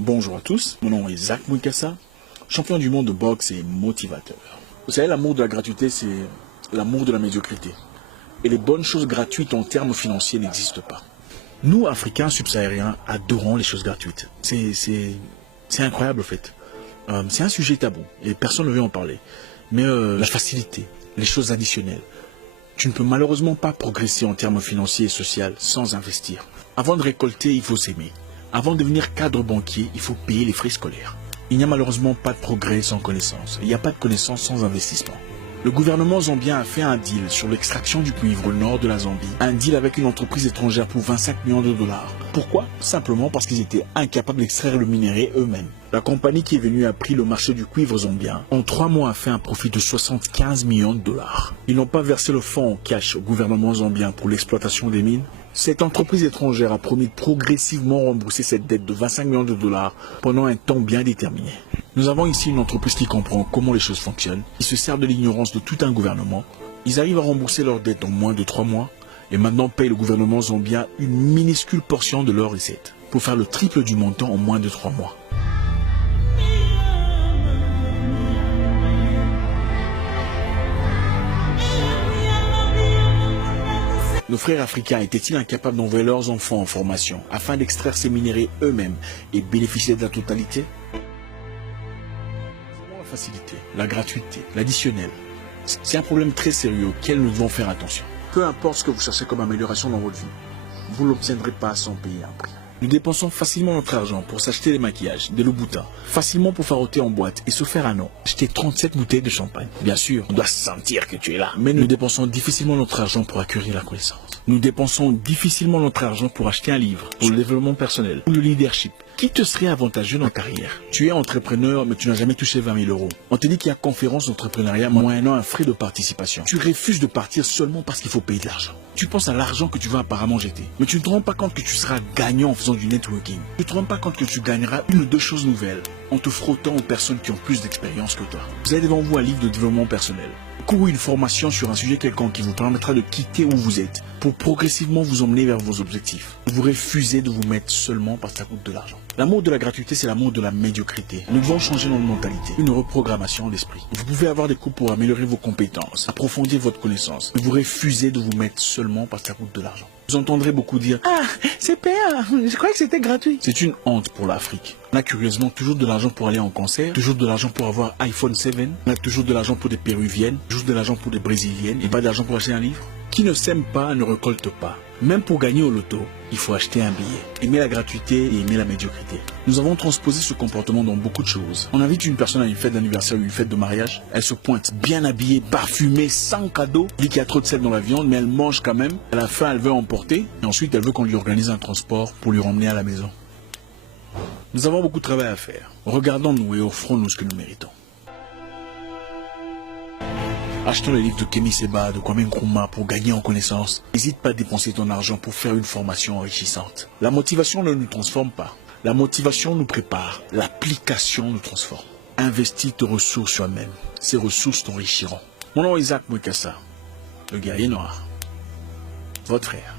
Bonjour à tous, mon nom est Zach Mouikassa, champion du monde de boxe et motivateur. Vous savez, l'amour de la gratuité, c'est l'amour de la médiocrité. Et les bonnes choses gratuites en termes financiers n'existent pas. Nous, Africains subsahariens, adorons les choses gratuites. C'est incroyable, en fait. C'est un sujet tabou et personne ne veut en parler. Mais la facilité, les choses additionnelles. Tu ne peux malheureusement pas progresser en termes financiers et sociaux sans investir. Avant de récolter, il faut s'aimer. Avant de devenir cadre banquier, il faut payer les frais scolaires. Il n'y a malheureusement pas de progrès sans connaissance. Il n'y a pas de connaissance sans investissement. Le gouvernement zambien a fait un deal sur l'extraction du cuivre au nord de la Zambie. Un deal avec une entreprise étrangère pour 25 millions de dollars. Pourquoi? Simplement parce qu'ils étaient incapables d'extraire le minerai eux-mêmes. La compagnie qui est venue a pris le marché du cuivre zambien. En 3 mois a fait un profit de 75 millions de dollars. Ils n'ont pas versé le fonds en cash au gouvernement zambien pour l'exploitation des mines. Cette entreprise étrangère a promis de progressivement rembourser cette dette de 25 millions de dollars pendant un temps bien déterminé. Nous avons ici une entreprise qui comprend comment les choses fonctionnent. Ils se servent de l'ignorance de tout un gouvernement. Ils arrivent à rembourser leur dette en moins de 3 mois et maintenant payent le gouvernement zambien une minuscule portion de leurs recettes pour faire le triple du montant en moins de 3 mois. Nos frères africains étaient-ils incapables d'envoyer leurs enfants en formation afin d'extraire ces minéraux eux-mêmes et bénéficier de la totalité? La facilité, la gratuité, l'additionnel, c'est un problème très sérieux auquel nous devons faire attention. Peu importe ce que vous cherchez comme amélioration dans votre vie, vous ne l'obtiendrez pas sans payer un prix. Nous dépensons facilement notre argent pour s'acheter des maquillages, des Louboutin, facilement pour faroter en boîte et se faire un nom. Acheter 37 bouteilles de champagne. Bien sûr, on doit sentir que tu es là. Mais nous dépensons difficilement notre argent pour acquérir la connaissance. Nous dépensons difficilement notre argent pour acheter un livre, pour le développement personnel, ou le leadership. Qui te serait avantageux dans ta carrière? Tu es entrepreneur, mais tu n'as jamais touché 20 000 euros. On te dit qu'il y a conférence d'entrepreneuriat moyennant un frais de participation. Tu refuses de partir seulement parce qu'il faut payer de l'argent. Tu penses à l'argent que tu vas apparemment jeter. Mais tu ne te rends pas compte que tu seras gagnant en faisant du networking. Tu ne te rends pas compte que tu gagneras une ou deux choses nouvelles en te frottant aux personnes qui ont plus d'expérience que toi. Vous avez devant vous un livre de développement personnel. Ou une formation sur un sujet quelconque qui vous permettra de quitter où vous êtes pour progressivement vous emmener vers vos objectifs. Vous refusez de vous mettre seulement parce que ça coûte de l'argent. L'amour de la gratuité, c'est l'amour de la médiocrité. Nous devons changer notre mentalité, une reprogrammation d'esprit. Vous pouvez avoir des cours pour améliorer vos compétences, approfondir votre connaissance, mais vous refusez de vous mettre seulement parce que ça coûte de l'argent. Vous entendrez beaucoup dire « Ah, c'est payant, je croyais que c'était gratuit ». C'est une honte pour l'Afrique. On a curieusement toujours de l'argent pour aller en concert, toujours de l'argent pour avoir iPhone 7, on a toujours de l'argent pour des Péruviennes, toujours de l'argent pour des Brésiliennes et pas d'argent pour acheter un livre. Qui ne sème pas ne récolte pas. Même pour gagner au loto, il faut acheter un billet. Aimer la gratuité et aimer la médiocrité. Nous avons transposé ce comportement dans beaucoup de choses. On invite une personne à une fête d'anniversaire ou une fête de mariage. Elle se pointe bien habillée, parfumée, sans cadeau. Elle dit qu'il y a trop de sel dans la viande, mais elle mange quand même. À la fin, elle veut emporter. Et ensuite, elle veut qu'on lui organise un transport pour lui ramener à la maison. Nous avons beaucoup de travail à faire. Regardons-nous et offrons-nous ce que nous méritons. Achetons les livres de Kemi Seba, de Kwame Nkrumah pour gagner en connaissance. N'hésite pas à dépenser ton argent pour faire une formation enrichissante. La motivation ne nous transforme pas. La motivation nous prépare. L'application nous transforme. Investis tes ressources soi-même. Ces ressources t'enrichiront. Mon nom est Zach Mouikassa, le guerrier noir. Votre frère.